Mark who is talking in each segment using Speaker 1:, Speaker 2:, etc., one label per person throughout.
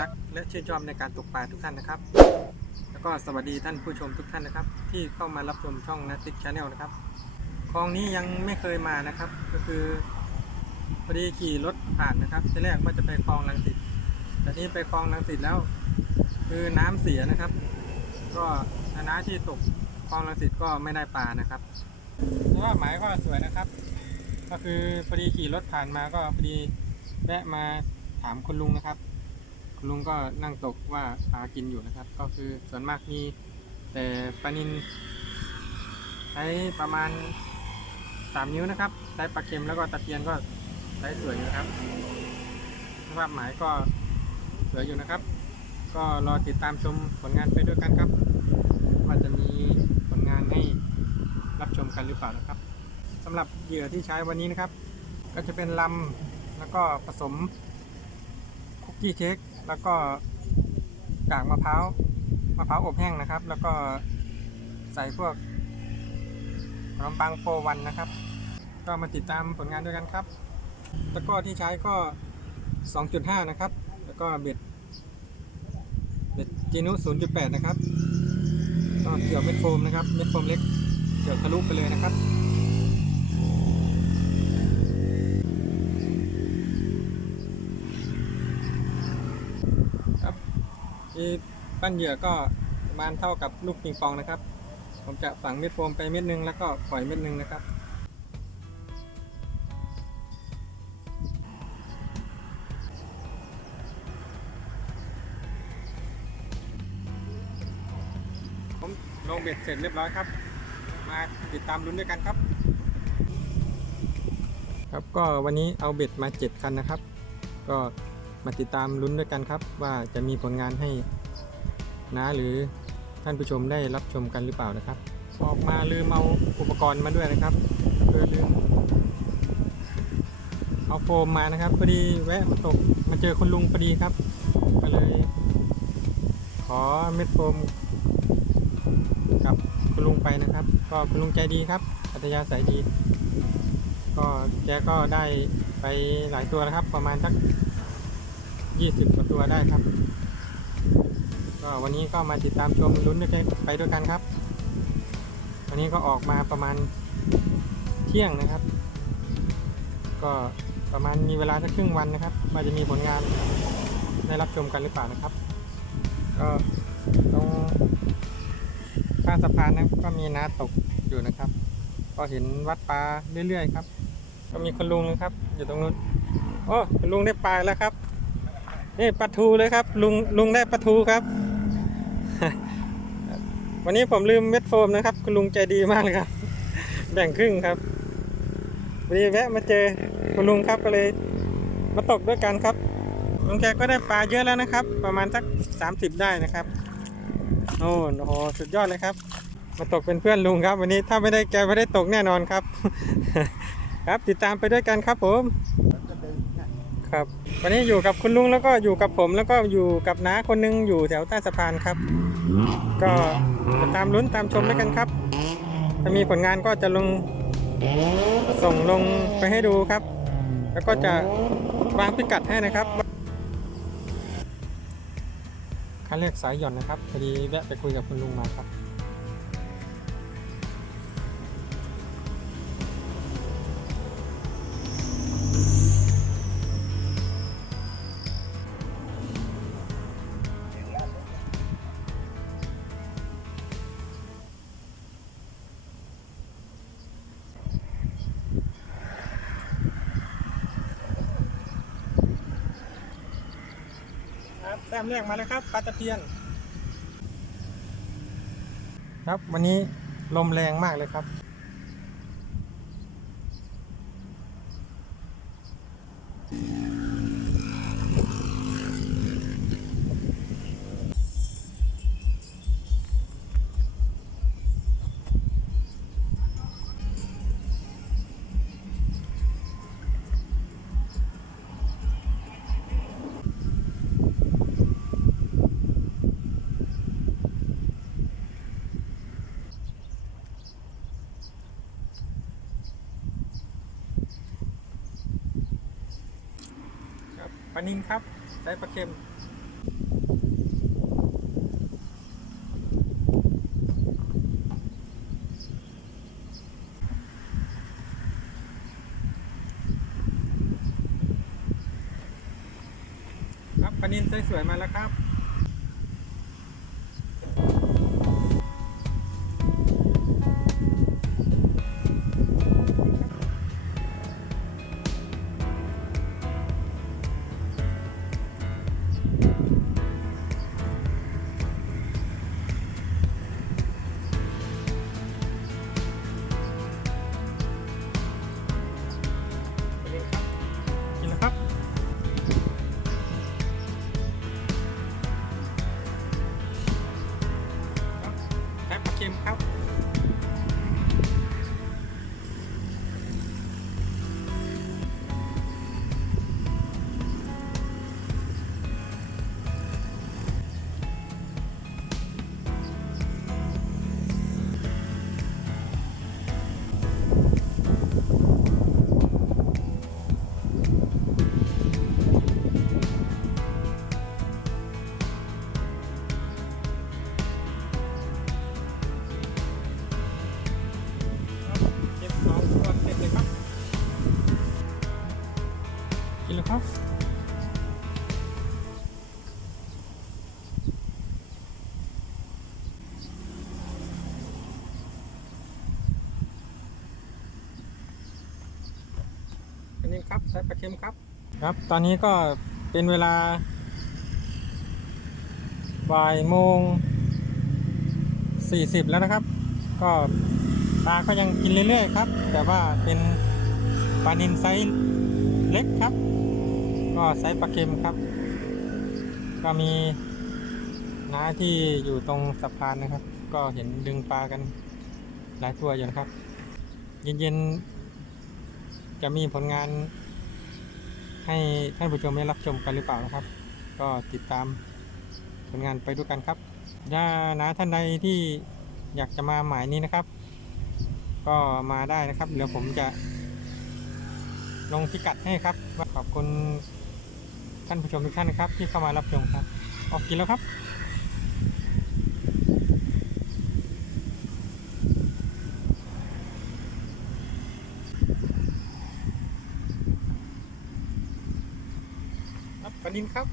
Speaker 1: รักและชื่นชอบในการตกปลาทุกท่านนะครับ แล้วก็สวัสดีท่านผู้ชมทุกท่านนะครับ ที่เข้ามารับชมช่องนัติกชาแนลนะครับคลองนี้ยังไม่เคยมานะครับ ก็คือพอดีขี่รถผ่านนะครับทีแรกว่าจะไปคลองลังสิตแต่นี้ไปคลองลังสิตแล้ว คือน้ำเสียนะครับ ก็น้าที่ตกคลองลังสิตก็ไม่ได้ปลานะครับแต่ว่าหมายก็สวยนะครับ ก็คือพอดีขี่รถผ่านมาก็พอดีแวะมาถามคุณลุงนะครับ คุณลุงก็นั่งตกว่าปลากินอยู่นะครับ ก็คือส่วนมากมีแต่ปลานินใช้ประมาณ 3 นิ้วนะครับ ใช้ปลาเค็มแล้วก็ตะเพียนก็ใช้สวยอยู่นะครับสภาพหมายก็สวยอยู่นะครับ ก็รอติดตามชมผลงานไปด้วยกันครับ ว่าจะมีผลงานให้รับชมกันหรือเปล่านะครับสำหรับเหยื่อที่ใช้วันนี้นะครับ ก็จะเป็นลำแล้วก็ผสมคุกกี้เค้ก แล้วก็กากมะพร้าวมะพร้าวอบแห้งนะครับ แล้วก็ใส่พวกขนมปังโฟวันนะครับ ก็มาติดตามผลงานด้วยกันครับ ตะกร้อที่ใช้ก็ 2.5 นะครับ แล้วก็เบ็ดเบ็ดจีนุ0.8 นะครับก็เกี่ยวเม็ดโฟมนะครับ เม็ดโฟมเล็ก เกี่ยวทะลุไปเลยนะครับครับีปั้นเหยื่อก็ประมาณเท่ากับลูกปิงปองนะครับ ผมจะฝังเม็ดโฟมไปเม็ดหนึงแล้วก็ปล่อยเม็ดหนึงนะครับ ผมลงเบ็ดเสร็จเรียบร้อยครับ มาติดตามลุ้นด้วยกันครับ ครับก็วันนี้เอาเบ็ดมา 7 คันนะครับ ก็ มาติดตามลุ้นด้วยกันครับ ว่าจะมีผลงานให้น้าหรือท่านผู้ชมได้รับชมกันหรือเปล่านะครับ ออกมาลืมเอาอุปกรณ์มาด้วยนะครับคือลืมเอาโฟมมานะครับพอดีแวะมาตกมาเจอคุณลุงพอดีครับ ก็เลย ขอเม็ดโฟมกับคุณลุงไปนะครับ ก็คุณลุงใจดีครับ อัธยาศัยดี ก็แกก็ได้ไปหลายตัวแล้วครับ ประมาณสัก 20กว่าตัวได้ครับ ก็วันนี้ก็มาติดตามชมลุ้นด้วยกันไปด้วยกันครับ วันนี้ก็ออกมาประมาณเที่ยงนะครับ ก็ประมาณมีเวลาสักครึ่งวันนะครับว่าจะมีผลงานได้รับชมกันหรือเปล่านะครับ ก็ตรงข้างสะพานนะก็มีน้าตกอยู่นะครับ ก็เห็นวัดปลาเรื่อยๆครับ ก็มีคุณลุงนะครับ อยู่ตรงนู้นโอ้คุณลุงได้ปลาแล้วครับ นี่ปลาทูเลยครับ ลุงลุงได้ปลาทูครับ วันนี้ผมลืมเม็ดโฟมนะครับ คุณลุงใจดีมากเลยครับ แบ่งครึ่งครับวันนี้แวะมาเจอคุณลุงครับก็เลยมาตกด้วยกันครับลุงแกก็ได้ปลาเยอะแล้วนะครับ ประมาณสัก30ได้นะครับโอ้โหสุดยอดเลยครับ มาตกเป็นเพื่อนลุงครับ วันนี้ถ้าไม่ได้แกไม่ได้ตกแน่นอนครับ ครับติดตามไปด้วยกันครับผม ครับ วันนี้อยู่กับคุณลุงแล้วก็อยู่กับผมแล้วก็อยู่กับน้าคนหนึงอยู่แถวใต้สะพานครับ ก็ติดตามลุ้นตามชมด้วยกันครับ ถ้ามีผลงานก็จะลงส่งลงไปให้ดูครับ แล้วก็จะวางพิกัดให้นะครับคันเรียกสายหย่อนนะครับพอดีแวะไปคุยกับคุณลุงมาครับ ต้มแรกมาแล้วครับปลาตะเพียน ครับวันนี้ลมแรงมากเลยครับ ลานินครับไส้ปลาเค็มครับปลานินสวยๆมาแล้วครับ ครับอันนี้ครับใส่ปลาเค็มครับ ครับ ตอนนี้ก็เป็นเวลาบ่ายโมงสี่สิบแล้วนะครับ ก็ตาก็ยังกินเรื่อยๆครับ แต่ว่าเป็นปลานินไซส์เล็กครับ ก็ไซส์ปลาเค็มครับ ก็มีน้าที่อยู่ตรงสะพานนะครับ ก็เห็นดึงปลากันหลายตัวอยู่นะครับ เย็นๆ จะมีผลงานให้ท่านผู้ชมได้รับชมกันหรือเปล่านะครับ ก็ติดตามผลงานไปด้วยกันครับถ้านาท่านใดที่อยากจะมาหมายนี้นะครับ ก็มาได้นะครับเดี๋ยวผมจะลงพิกัดให้ครับขอบคุณ ท่านผู้ชมทุกท่านนะครับ ที่เข้ามารับชมครับ ออกกินแล้วครับรับปลานินครับ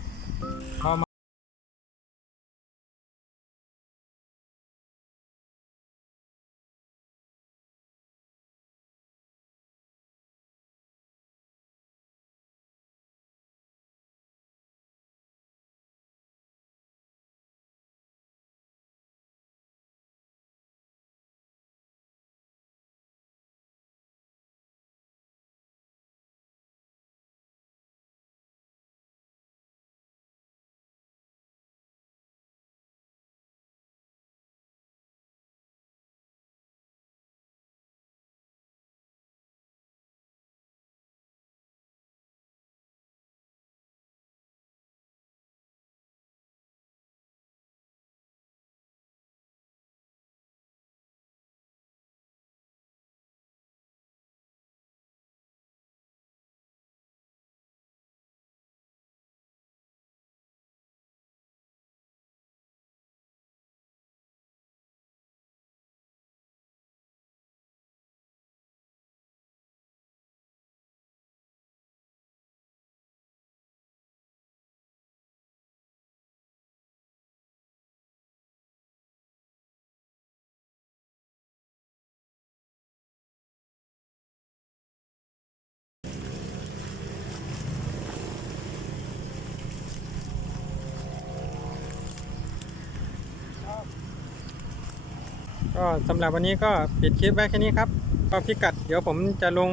Speaker 1: ก็สำหรับวันนี้ก็ปิดคลิปไว้แค่นี้ครับ ก็พิกัดเดี๋ยวผมจะลง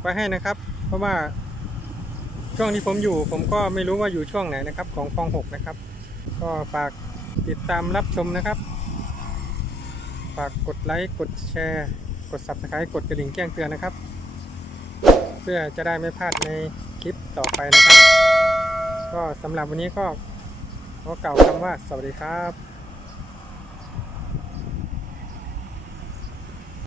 Speaker 1: ไว้ให้นะครับ เพราะว่าช่วงที่ผมอยู่ ผมก็ไม่รู้ว่าอยู่ช่วงไหนนะครับ ของคลองหกนะครับ ก็ฝากติดตามรับชมนะครับ ฝากกดไลค์กดแชร์ กด subscribe กดกระดิ่งแจ้งเตือนนะครับ เพื่อจะได้ไม่พลาดในคลิปต่อไปนะครับ ก็สำหรับวันนี้ก็ขอกล่าวคำว่าสวัสดีครับ